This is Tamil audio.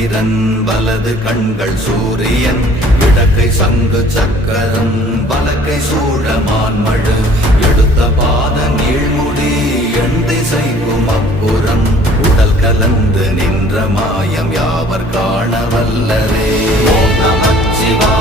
சந்திரன் வலது கண்கள் சூரியன் இடக்கை சங்கு சக்கரம் வலக்கை சூழமான்மழு எடுத்த பாத நீழ்முடி எண் திசைக்கும் அப்புறம் உடல் கலந்து நின்ற மாயம் யாவர் காண வல்லரே. ஓம் நமச்சிவாய.